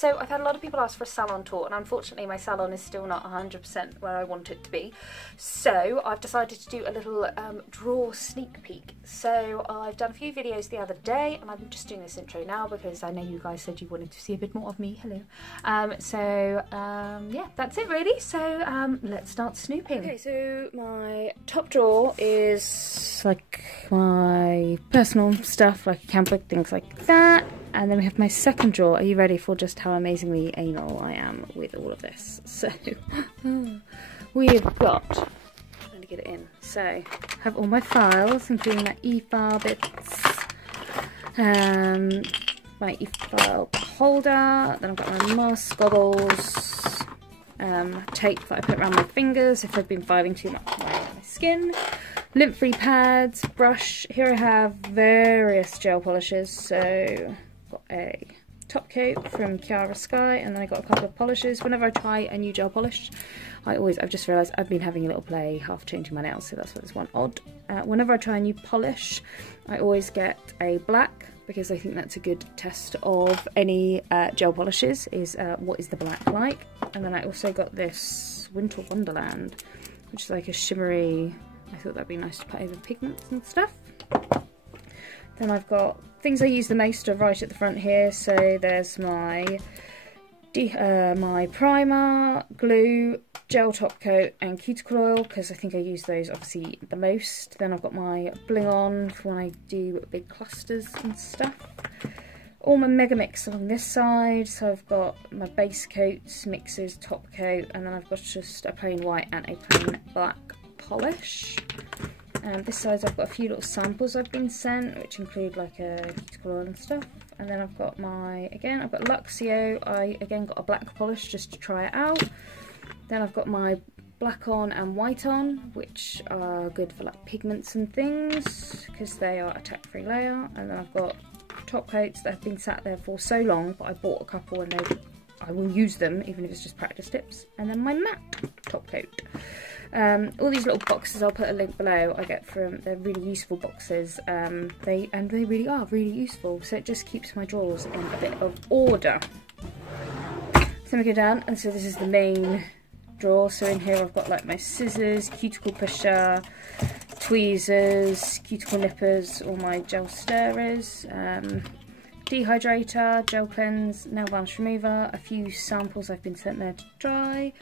So I've had a lot of people ask for a salon tour, and unfortunately my salon is still not 100% where I want it to be. So I've decided to do a little drawer sneak peek. So I've done a few videos the other day, and I'm just doing this intro now because I know you guys said you wanted to see a bit more of me. Hello. Yeah, that's it really. So let's start snooping. Okay, so my top drawer is like my personal stuff, like a camp book, things like that. And then we have my second drawer. Are you ready for just how amazingly anal I am with all of this? So we've got, I'm going to get it in. So I have all my files, including my e-file bits, my e-file holder. Then I've got my mask goggles, tape that I put around my fingers if I've been filing too much on my skin. Lint-free pads, brush. Here I have various gel polishes. So got a top coat from Chiara Sky, and then I got a couple of polishes. Whenever I try a new gel polish, I've just realised I've been having a little play, half changing my nails, so that's why there's one odd. Whenever I try a new polish, I always get a black, because I think that's a good test of any gel polishes, is what is the black like. And then I also got this Winter Wonderland, which is like a shimmery, I thought that'd be nice to put over pigments and stuff. Then I've got things I use the most are right at the front here. So there's my my primer, glue, gel top coat and cuticle oil, because I think I use those obviously the most. Then I've got my bling on for when I do big clusters and stuff. All my mega mix along this side. So I've got my base coats, mixes, top coat, and then I've got just a plain white and a plain black polish. And this side I've got a few little samples I've been sent, which include like a cuticle oil and stuff. And then I've got I've got xoxo. I again got a black polish just to try it out. Then I've got my black on and white on, which are good for like pigments and things because they are attack-free layer. And then I've got top coats that have been sat there for so long, but I bought a couple and I will use them even if it's just practice tips. And then my matte top coat. All these little boxes, I'll put a link below, I get from, they're really useful boxes, they really are really useful, so it just keeps my drawers in a bit of order. So we go down, and so this is the main drawer. So in here I've got like my scissors, cuticle pusher, tweezers, cuticle nippers, all my gel stirrers, dehydrator, gel cleanse, nail varnish remover, a few samples I've been sent there to dry.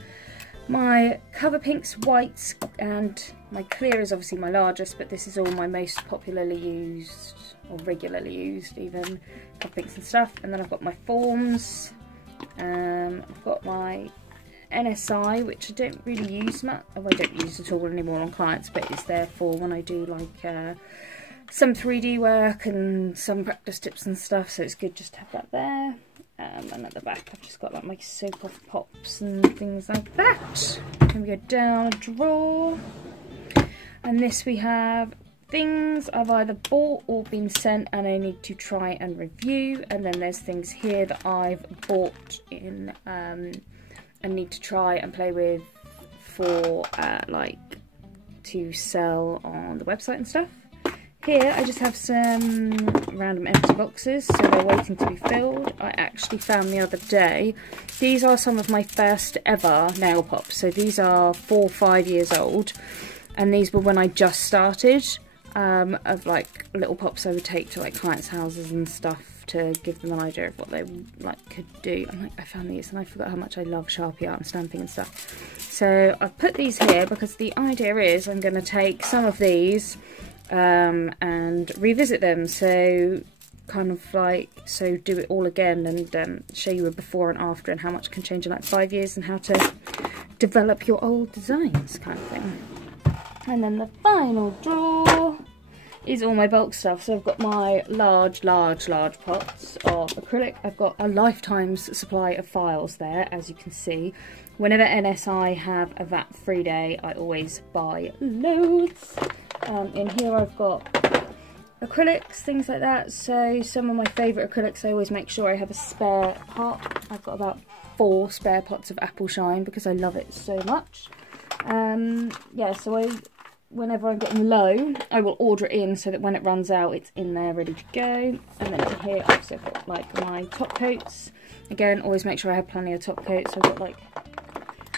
My cover pinks, whites, and my clear is obviously my largest, but this is all my most popularly used, or regularly used even, cover pinks and stuff. And then I've got my forms, I've got my NSI, which I don't really use much, I don't use at all anymore on clients, but it's there for when I do like some 3D work and some practice tips and stuff, so it's good just to have that there. And at the back I've just got like my soap off pops and things like that. Then we go down a drawer, and this we have things I've either bought or been sent and I need to try and review. And then there's things here that I've bought in and need to try and play with for like to sell on the website and stuff. Here I just have some random empty boxes, so they're waiting to be filled. I actually found the other day, these are some of my first ever nail pops. So these are 4 or 5 years old, and these were when I just started, of like little pops I would take to like clients' houses and stuff to give them an idea of what they like could do. And like I found these and I forgot how much I love Sharpie art and stamping and stuff. So I've put these here because the idea is I'm going to take some of these and revisit them, so kind of like, so do it all again and show you a before and after and how much can change in like 5 years and how to develop your old designs kind of thing. And then the final drawer is all my bulk stuff. So I've got my large pots of acrylic. I've got a lifetime's supply of files there, as you can see. Whenever NSI have a VAT-free day, I always buy loads. In here I've got acrylics, things like that. So some of my favourite acrylics, I always make sure I have a spare pot. I've got about 4 spare pots of apple shine because I love it so much. Yeah, so whenever I'm getting low, I will order it in so that when it runs out, it's in there ready to go. And then in here, I've also got like my top coats. Again, always make sure I have plenty of top coats. I've got like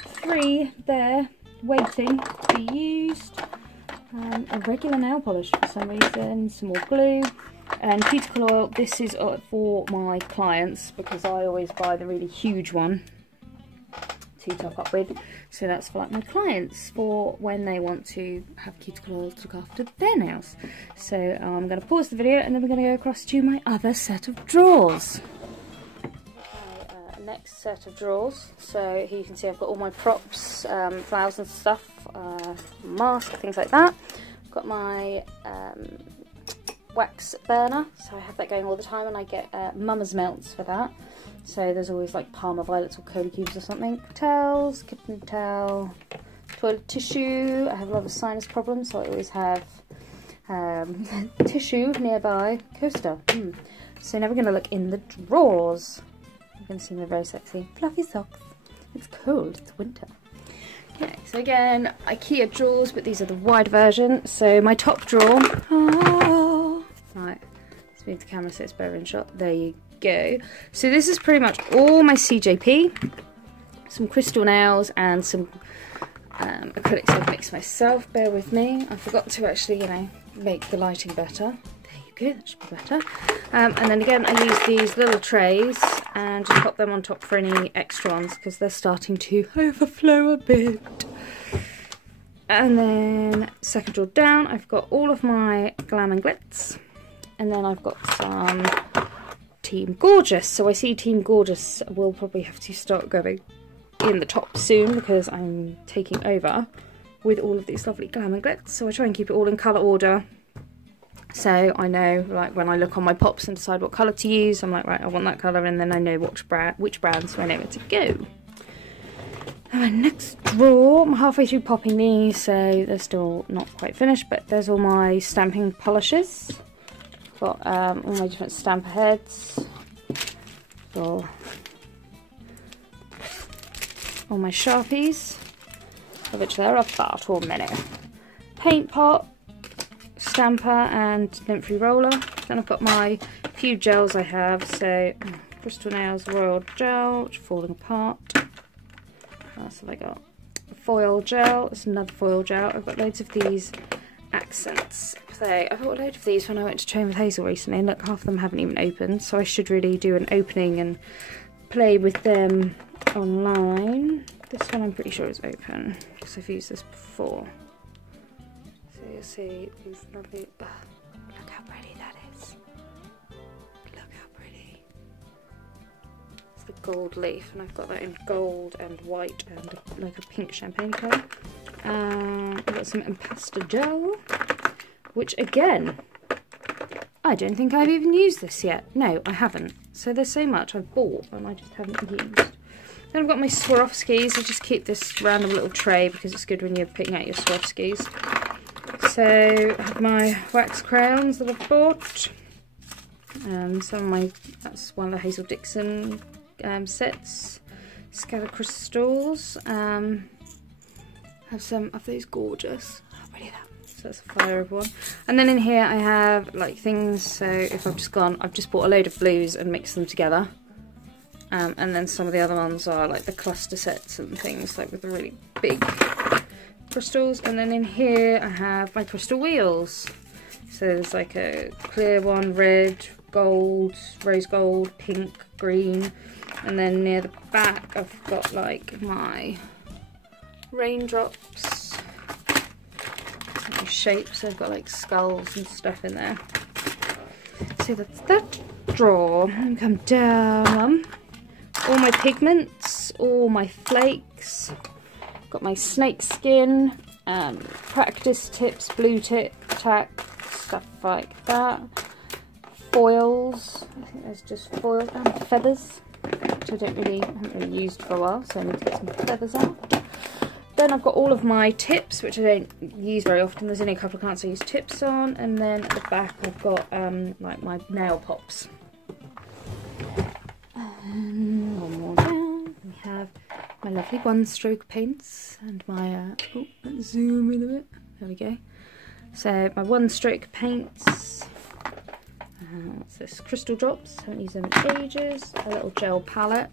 3 there waiting to be used. A regular nail polish for some reason, some more glue, and cuticle oil. This is for my clients because I always buy the really huge one to top up with. So that's for like my clients for when they want to have cuticle oil to look after their nails. So I'm going to pause the video and then we're going to go across to my other set of drawers. Next set of drawers. So here you can see I've got all my props, flowers and stuff, mask, things like that. I've got my wax burner, so I have that going all the time, and I get Mama's Melts for that. So there's always like Parma Violets or Cola Cubes or something. Towels, kitten towel, toilet tissue. I have a lot of sinus problems, so I always have tissue nearby. Coaster. So now we're going to look in the drawers. You can see they're very sexy. Fluffy socks. It's cold, it's winter. Okay, so again, IKEA drawers, but these are the wide version. So my top drawer. Oh, right, let's move the camera so it's better in shot. There you go. So this is pretty much all my CJP, some crystal nails, and some acrylics I've mixed myself. Bear with me. I forgot to actually, you know, make the lighting better. Good, that should be better. And then again, I use these little trays and just pop them on top for any extra ones because they're starting to overflow a bit. And then second drawer down, I've got all of my Glam and Glitz, and then I've got some Team Gorgeous. So I see Team Gorgeous will probably have to start going in the top soon because I'm taking over with all of these lovely Glam and Glitz. So I try and keep it all in colour order. So I know, like, when I look on my pops and decide what colour to use, I'm like, right, I want that colour, and then I know which brand, so I know where to go. And my next drawer, I'm halfway through popping these, so they're still not quite finished, but there's all my stamping polishes. Got all my different stamper heads. Got all my Sharpies, of which there are far too many. Paint pot, stamper and lint-free roller. Then I've got my few gels I have, so Crystal Nails Royal Gel, which is falling apart. What else have I got? A foil gel, it's another foil gel. I've got loads of these accents. So I bought a load of these when I went to train with Hazel recently, and look, half of them haven't even opened, so I should really do an opening and play with them online. This one I'm pretty sure is open, because I've used this before. You see these lovely, look how pretty that is. Look how pretty. It's the gold leaf, and I've got that in gold and white and like a pink champagne colour. I've got some impasto gel, which again, I don't think I've even used this yet. No, I haven't. So there's so much I've bought and I just haven't used. Then I've got my Swarovskis. I just keep this random little tray because it's good when you're picking out your Swarovskis. So I have my wax crayons that I've bought. Some of my, that's one of the Hazel Dixon sets. Scatter crystals. Have some of those gorgeous. Oh, pretty that. So that's a fire of one. And then in here I have like things. So if I've just bought a load of blues and mixed them together. And then some of the other ones are like the cluster sets and things like with the really big crystals. And then in here I have my crystal wheels. So there's like a clear one, red, gold, rose gold, pink, green, and then near the back I've got like my raindrops, shapes. I've got like skulls and stuff in there. So that's that drawer. And come down, all my pigments, all my flakes. Got my snake skin, practice tips, blue tip, tack, stuff like that. Foils, I think there's just foils and feathers, which I haven't really used for a while, so I need to get some feathers out. Then I've got all of my tips, which I don't use very often. There's only a couple of clients I use tips on, and then at the back I've got like my nail pops. And one more down, we have my lovely one-stroke paints and my, oh, let's zoom in a bit. There we go. So my one stroke paints. What's this? Crystal drops. Haven't used them in ages. A little gel palette.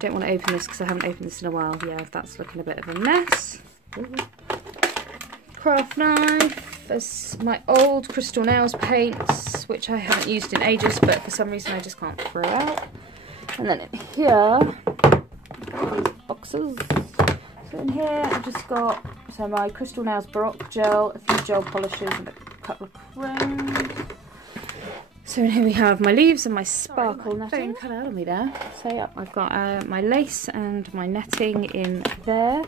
Don't want to open this because I haven't opened this in a while. Yeah, that's looking a bit of a mess. Ooh. Craft knife. There's my old crystal nails paints, which I haven't used in ages, but for some reason I just can't throw out. And then in here, these boxes. So in here I've just got my crystal nails Baroque gel, a few gel polishes, and a couple of crayons. So in here we have my leaves and my sparkle netting. Cut out on me there. So yeah, I've got my lace and my netting in there.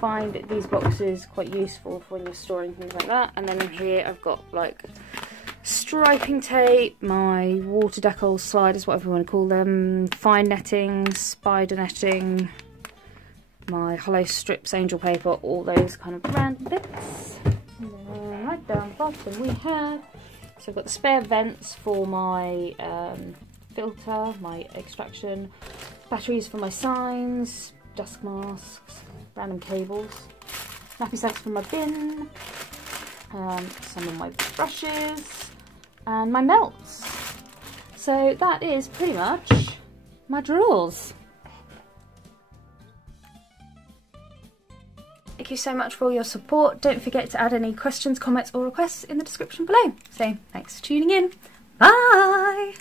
Find these boxes quite useful for when you're storing things like that. And then in here I've got like striping tape, my water decal sliders, whatever you want to call them, fine netting, spider netting, my hollow strips, angel paper, all those kind of random bits. And then right down the bottom we have, so I've got the spare vents for my filter, my extraction, batteries for my signs, dust masks, random cables, nappy sacks for my bin, some of my brushes, and my melts. So that is pretty much my drawers. Thank you so much for all your support. Don't forget to add any questions, comments or requests in the description below. So thanks for tuning in. Bye!